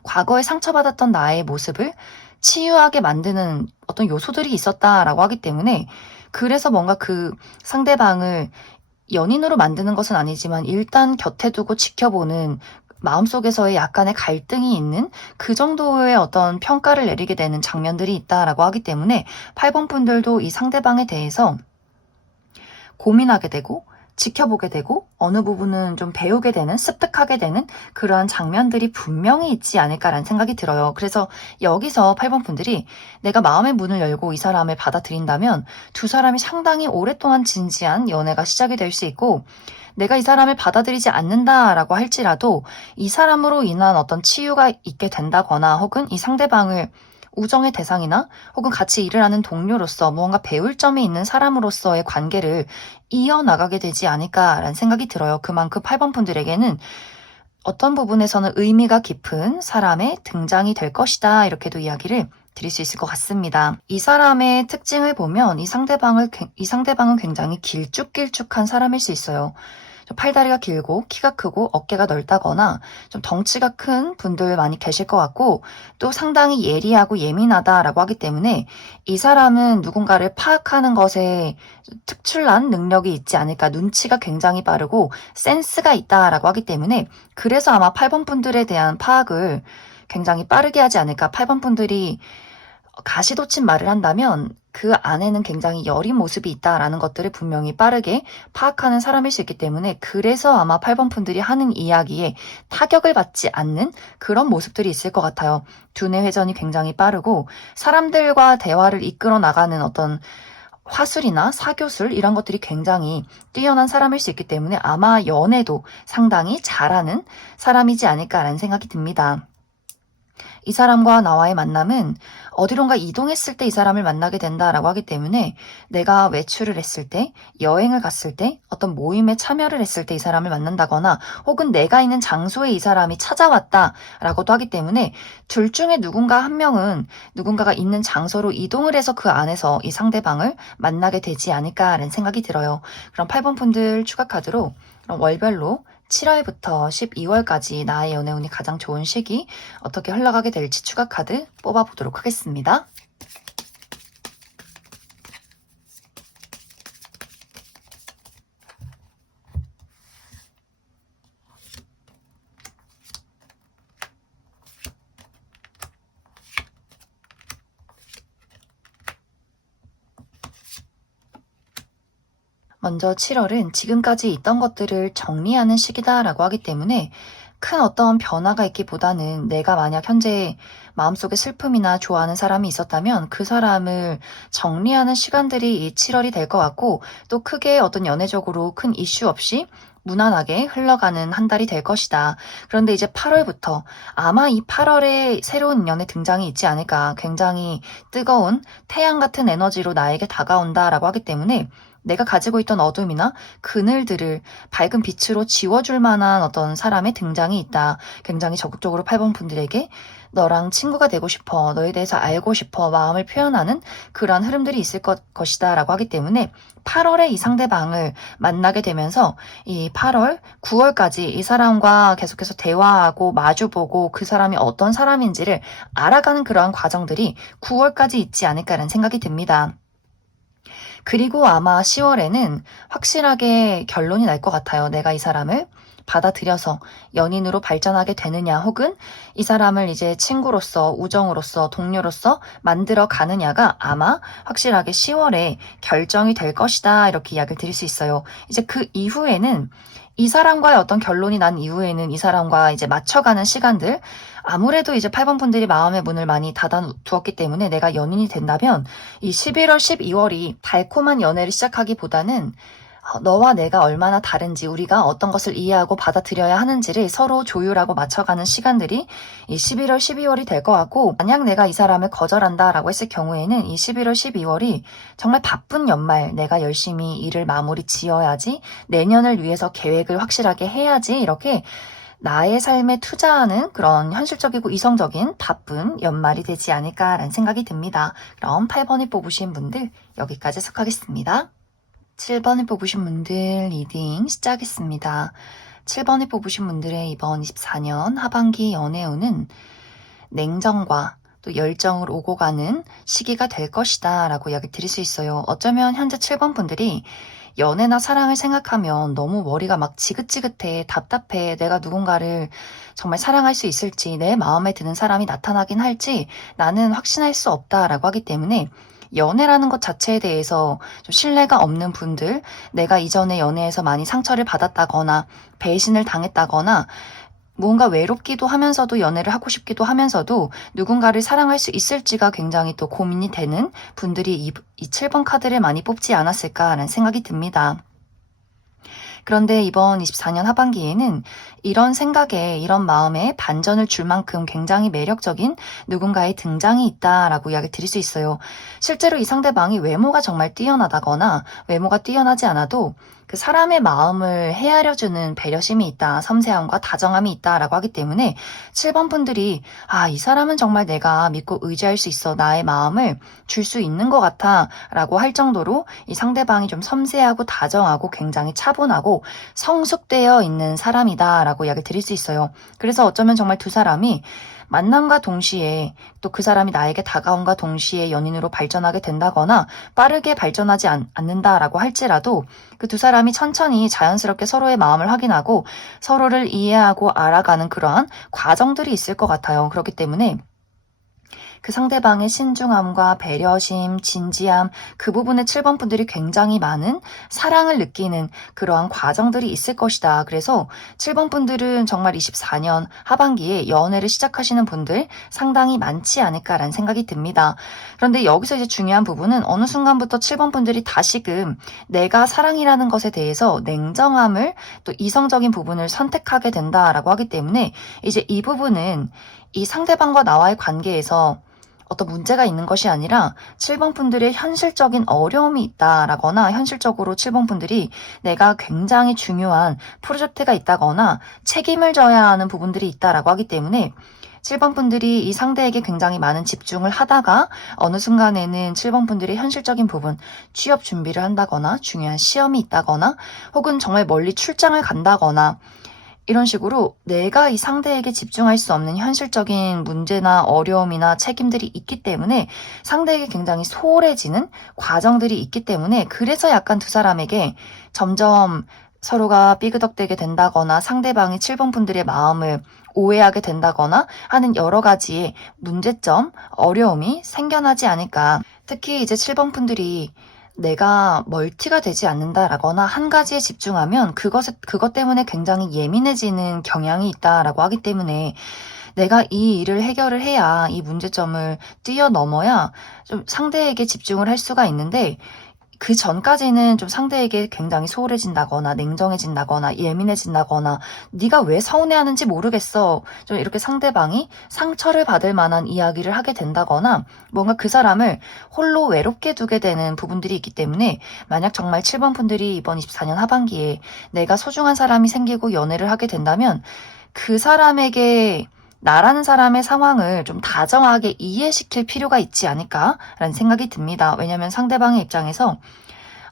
과거에 상처받았던 나의 모습을 치유하게 만드는 어떤 요소들이 있었다라고 하기 때문에 그래서 뭔가 그 상대방을 연인으로 만드는 것은 아니지만 일단 곁에 두고 지켜보는 마음속에서의 약간의 갈등이 있는 그 정도의 어떤 평가를 내리게 되는 장면들이 있다라고 하기 때문에 8번 분들도 이 상대방에 대해서 고민하게 되고 지켜보게 되고 어느 부분은 좀 배우게 되는, 습득하게 되는 그러한 장면들이 분명히 있지 않을까라는 생각이 들어요. 그래서 여기서 8번 분들이 내가 마음의 문을 열고 이 사람을 받아들인다면 두 사람이 상당히 오랫동안 진지한 연애가 시작이 될 수 있고 내가 이 사람을 받아들이지 않는다라고 할지라도 이 사람으로 인한 어떤 치유가 있게 된다거나 혹은 이 상대방을 우정의 대상이나 혹은 같이 일을 하는 동료로서 무언가 배울 점이 있는 사람으로서의 관계를 이어나가게 되지 않을까라는 생각이 들어요. 그만큼 8번 분들에게는 어떤 부분에서는 의미가 깊은 사람의 등장이 될 것이다. 이렇게도 이야기를 드릴 수 있을 것 같습니다. 이 사람의 특징을 보면 이 상대방은 굉장히 길쭉길쭉한 사람일 수 있어요. 팔다리가 길고 키가 크고 어깨가 넓다거나 좀 덩치가 큰 분들 많이 계실 것 같고 또 상당히 예리하고 예민하다라고 하기 때문에 이 사람은 누군가를 파악하는 것에 특출난 능력이 있지 않을까, 눈치가 굉장히 빠르고 센스가 있다라고 하기 때문에 그래서 아마 8번 분들에 대한 파악을 굉장히 빠르게 하지 않을까. 8번 분들이 가시돋친 말을 한다면 그 안에는 굉장히 여린 모습이 있다라는 것들을 분명히 빠르게 파악하는 사람일 수 있기 때문에 그래서 아마 8번 분들이 하는 이야기에 타격을 받지 않는 그런 모습들이 있을 것 같아요. 두뇌 회전이 굉장히 빠르고 사람들과 대화를 이끌어 나가는 어떤 화술이나 사교술 이런 것들이 굉장히 뛰어난 사람일 수 있기 때문에 아마 연애도 상당히 잘하는 사람이지 않을까라는 생각이 듭니다. 이 사람과 나와의 만남은 어디론가 이동했을 때 이 사람을 만나게 된다라고 하기 때문에 내가 외출을 했을 때, 여행을 갔을 때, 어떤 모임에 참여를 했을 때 이 사람을 만난다거나 혹은 내가 있는 장소에 이 사람이 찾아왔다라고도 하기 때문에 둘 중에 누군가 한 명은 누군가가 있는 장소로 이동을 해서 그 안에서 이 상대방을 만나게 되지 않을까라는 생각이 들어요. 그럼 8번 분들 추가 카드로 그럼 월별로 7월부터 12월까지 나의 연애운이 가장 좋은 시기 어떻게 흘러가게 될지 추가 카드 뽑아보도록 하겠습니다. 먼저 7월은 지금까지 있던 것들을 정리하는 시기다라고 하기 때문에 큰 어떤 변화가 있기보다는 내가 만약 현재 마음속에 슬픔이나 좋아하는 사람이 있었다면 그 사람을 정리하는 시간들이 이 7월이 될 것 같고 또 크게 어떤 연애적으로 큰 이슈 없이 무난하게 흘러가는 한 달이 될 것이다. 그런데 이제 8월부터 아마 이 8월에 새로운 인연의 등장이 있지 않을까. 굉장히 뜨거운 태양 같은 에너지로 나에게 다가온다라고 하기 때문에 내가 가지고 있던 어둠이나 그늘들을 밝은 빛으로 지워줄 만한 어떤 사람의 등장이 있다. 굉장히 적극적으로 8번 분들에게 너랑 친구가 되고 싶어, 너에 대해서 알고 싶어, 마음을 표현하는 그러한 흐름들이 있을 것이다 라고 하기 때문에 8월에 이 상대방을 만나게 되면서 이 8월, 9월까지 이 사람과 계속해서 대화하고 마주보고 그 사람이 어떤 사람인지를 알아가는 그러한 과정들이 9월까지 있지 않을까라는 생각이 듭니다. 그리고 아마 10월에는 확실하게 결론이 날 것 같아요. 내가 이 사람을 받아들여서 연인으로 발전하게 되느냐 혹은 이 사람을 이제 친구로서 우정으로서 동료로서 만들어 가느냐가 아마 확실하게 10월에 결정이 될 것이다 이렇게 이야기를 드릴 수 있어요. 이제 그 이후에는 이 사람과의 어떤 결론이 난 이후에는 이 사람과 이제 맞춰가는 시간들 아무래도 이제 8번 분들이 마음의 문을 많이 닫아두었기 때문에 내가 연인이 된다면 이 11월, 12월이 달콤한 연애를 시작하기보다는 너와 내가 얼마나 다른지 우리가 어떤 것을 이해하고 받아들여야 하는지를 서로 조율하고 맞춰가는 시간들이 이 11월, 12월이 될 것 같고 만약 내가 이 사람을 거절한다라고 했을 경우에는 이 11월, 12월이 정말 바쁜 연말 내가 열심히 일을 마무리 지어야지 내년을 위해서 계획을 확실하게 해야지 이렇게 나의 삶에 투자하는 그런 현실적이고 이성적인 바쁜 연말이 되지 않을까라는 생각이 듭니다. 그럼 8번을 뽑으신 분들 여기까지 속하겠습니다. 7번을 뽑으신 분들 리딩 시작하겠습니다. 7번을 뽑으신 분들의 이번 24년 하반기 연애운은 냉정과 또 열정을 오고 가는 시기가 될 것이다 라고 이야기 드릴 수 있어요. 어쩌면 현재 7번 분들이 연애나 사랑을 생각하면 너무 머리가 막 지긋지긋해, 답답해, 내가 누군가를 정말 사랑할 수 있을지, 내 마음에 드는 사람이 나타나긴 할지 나는 확신할 수 없다라고 하기 때문에 연애라는 것 자체에 대해서 좀 신뢰가 없는 분들, 내가 이전에 연애에서 많이 상처를 받았다거나 배신을 당했다거나 뭔가 외롭기도 하면서도 연애를 하고 싶기도 하면서도 누군가를 사랑할 수 있을지가 굉장히 또 고민이 되는 분들이 이 7번 카드를 많이 뽑지 않았을까라는 생각이 듭니다. 그런데 이번 24년 하반기에는 이런 생각에 이런 마음에 반전을 줄 만큼 굉장히 매력적인 누군가의 등장이 있다라고 이야기 드릴 수 있어요. 실제로 이 상대방이 외모가 정말 뛰어나다거나 외모가 뛰어나지 않아도 그 사람의 마음을 헤아려주는 배려심이 있다, 섬세함과 다정함이 있다라고 하기 때문에 7번 분들이 이 사람은 정말 내가 믿고 의지할 수 있어, 나의 마음을 줄 수 있는 것 같아 라고 할 정도로 이 상대방이 좀 섬세하고 다정하고 굉장히 차분하고 성숙되어 있는 사람이다 라고 이야기 드릴 수 있어요. 그래서 어쩌면 정말 두 사람이 만남과 동시에 또 그 사람이 나에게 다가옴과 동시에 연인으로 발전하게 된다거나 빠르게 발전하지 않는다라고 할지라도 그 두 사람이 천천히 자연스럽게 서로의 마음을 확인하고 서로를 이해하고 알아가는 그러한 과정들이 있을 것 같아요. 그렇기 때문에 그 상대방의 신중함과 배려심, 진지함, 그 부분에 7번 분들이 굉장히 많은 사랑을 느끼는 그러한 과정들이 있을 것이다. 그래서 7번 분들은 정말 24년 하반기에 연애를 시작하시는 분들 상당히 많지 않을까라는 생각이 듭니다. 그런데 여기서 이제 중요한 부분은 어느 순간부터 7번 분들이 다시금 내가 사랑이라는 것에 대해서 냉정함을 또 이성적인 부분을 선택하게 된다라고 하기 때문에 이제 이 부분은 이 상대방과 나와의 관계에서 어떤 문제가 있는 것이 아니라 7번 분들의 현실적인 어려움이 있다라거나 현실적으로 7번 분들이 내가 굉장히 중요한 프로젝트가 있다거나 책임을 져야 하는 부분들이 있다라고 하기 때문에 7번 분들이 이 상대에게 굉장히 많은 집중을 하다가 어느 순간에는 7번 분들의 현실적인 부분, 취업 준비를 한다거나 중요한 시험이 있다거나 혹은 정말 멀리 출장을 간다거나 이런 식으로 내가 이 상대에게 집중할 수 없는 현실적인 문제나 어려움이나 책임들이 있기 때문에 상대에게 굉장히 소홀해지는 과정들이 있기 때문에 그래서 약간 두 사람에게 점점 서로가 삐그덕대게 된다거나 상대방이 7번 분들의 마음을 오해하게 된다거나 하는 여러 가지의 문제점, 어려움이 생겨나지 않을까. 특히 이제 7번 분들이 내가 멀티가 되지 않는다라거나 한 가지에 집중하면 그것 때문에 굉장히 예민해지는 경향이 있다라고 하기 때문에 내가 이 일을 해결을 해야 이 문제점을 뛰어넘어야 좀 상대에게 집중을 할 수가 있는데 그 전까지는 좀 상대에게 굉장히 소홀해진다거나 냉정해진다거나 예민해진다거나 네가 왜 서운해하는지 모르겠어. 좀 이렇게 상대방이 상처를 받을 만한 이야기를 하게 된다거나 뭔가 그 사람을 홀로 외롭게 두게 되는 부분들이 있기 때문에 만약 정말 7번 분들이 이번 24년 하반기에 내가 소중한 사람이 생기고 연애를 하게 된다면 그 사람에게 나라는 사람의 상황을 좀 다정하게 이해시킬 필요가 있지 않을까라는 생각이 듭니다. 왜냐하면 상대방의 입장에서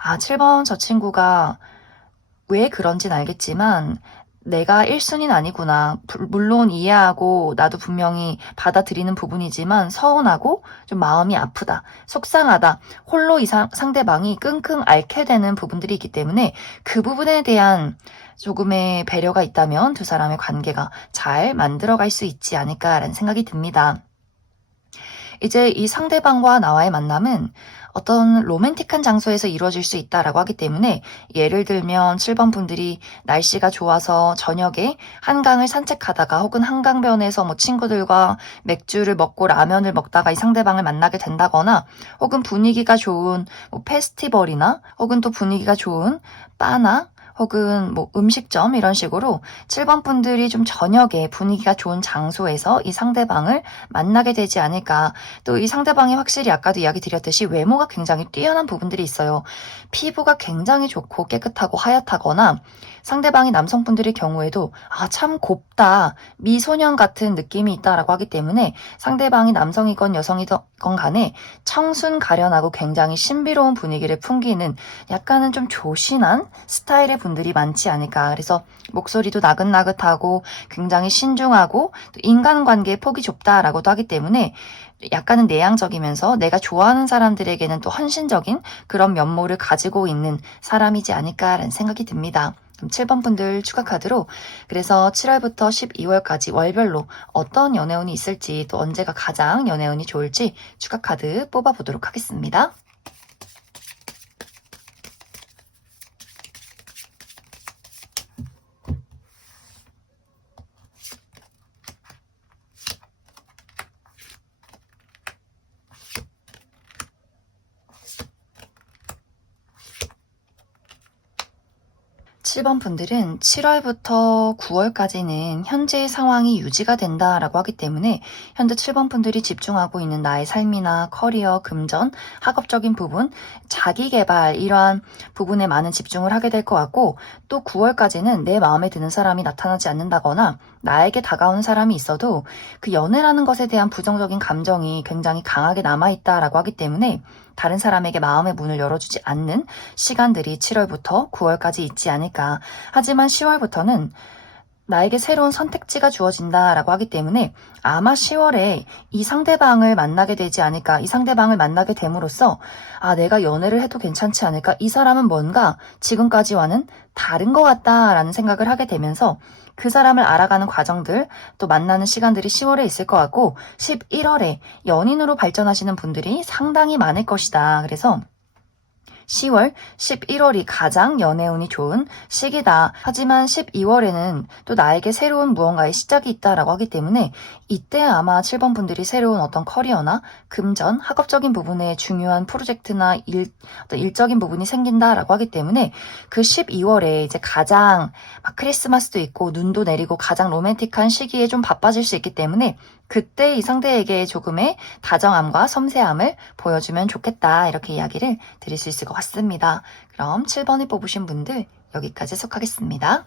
7번 저 친구가 왜 그런진 알겠지만 내가 1순위는 아니구나. 물론 이해하고 나도 분명히 받아들이는 부분이지만 서운하고 좀 마음이 아프다. 속상하다. 홀로 이 상대방이 끙끙 앓게 되는 부분들이 있기 때문에 그 부분에 대한 조금의 배려가 있다면 두 사람의 관계가 잘 만들어갈 수 있지 않을까라는 생각이 듭니다. 이제 이 상대방과 나와의 만남은 어떤 로맨틱한 장소에서 이루어질 수 있다라고 하기 때문에 예를 들면 7번 분들이 날씨가 좋아서 저녁에 한강을 산책하다가 혹은 한강변에서 뭐 친구들과 맥주를 먹고 라면을 먹다가 이 상대방을 만나게 된다거나 혹은 분위기가 좋은 뭐 페스티벌이나 혹은 또 분위기가 좋은 바나 혹은 뭐 음식점 이런 식으로 7번 분들이 좀 저녁에 분위기가 좋은 장소에서 이 상대방을 만나게 되지 않을까. 또 이 상대방이 확실히 아까도 이야기 드렸듯이 외모가 굉장히 뛰어난 부분들이 있어요. 피부가 굉장히 좋고 깨끗하고 하얗다거나 상대방이 남성분들의 경우에도 참 곱다, 미소년 같은 느낌이 있다라고 하기 때문에 상대방이 남성이건 여성이건 간에 청순 가련하고 굉장히 신비로운 분위기를 풍기는 약간은 좀 조신한 스타일의 분들이 많지 않을까. 그래서 목소리도 나긋나긋하고 굉장히 신중하고 또 인간관계의 폭이 좁다라고도 하기 때문에 약간은 내향적이면서 내가 좋아하는 사람들에게는 또 헌신적인 그런 면모를 가지고 있는 사람이지 않을까라는 생각이 듭니다. 그럼 7번 분들 추가 카드로 그래서 7월부터 12월까지 월별로 어떤 연애운이 있을지 또 언제가 가장 연애운이 좋을지 추가 카드 뽑아보도록 하겠습니다. 7번 분들은 7월부터 9월까지는 현재의 상황이 유지가 된다라고 하기 때문에 현재 7번 분들이 집중하고 있는 나의 삶이나 커리어, 금전, 학업적인 부분, 자기개발 이러한 부분에 많은 집중을 하게 될 것 같고 또 9월까지는 내 마음에 드는 사람이 나타나지 않는다거나 나에게 다가오는 사람이 있어도 그 연애라는 것에 대한 부정적인 감정이 굉장히 강하게 남아있다라고 하기 때문에 다른 사람에게 마음의 문을 열어주지 않는 시간들이 7월부터 9월까지 있지 않을까. 하지만 10월부터는 나에게 새로운 선택지가 주어진다라고 하기 때문에 아마 10월에 이 상대방을 만나게 되지 않을까, 이 상대방을 만나게 됨으로써 내가 연애를 해도 괜찮지 않을까, 이 사람은 뭔가 지금까지와는 다른 것 같다라는 생각을 하게 되면서 그 사람을 알아가는 과정들, 또 만나는 시간들이 10월에 있을 것 같고 11월에 연인으로 발전하시는 분들이 상당히 많을 것이다. 그래서 10월, 11월이 가장 연애운이 좋은 시기다. 하지만 12월에는 또 나에게 새로운 무언가의 시작이 있다라고 하기 때문에 이때 아마 7번 분들이 새로운 어떤 커리어나 금전, 학업적인 부분에 중요한 프로젝트나 어떤 일적인 부분이 생긴다라고 하기 때문에 그 12월에 이제 가장 막 크리스마스도 있고 눈도 내리고 가장 로맨틱한 시기에 좀 바빠질 수 있기 때문에 그때 이 상대에게 조금의 다정함과 섬세함을 보여주면 좋겠다. 이렇게 이야기를 드릴 수 있을 것 같습니다. 그럼 7번을 뽑으신 분들 여기까지 속하겠습니다.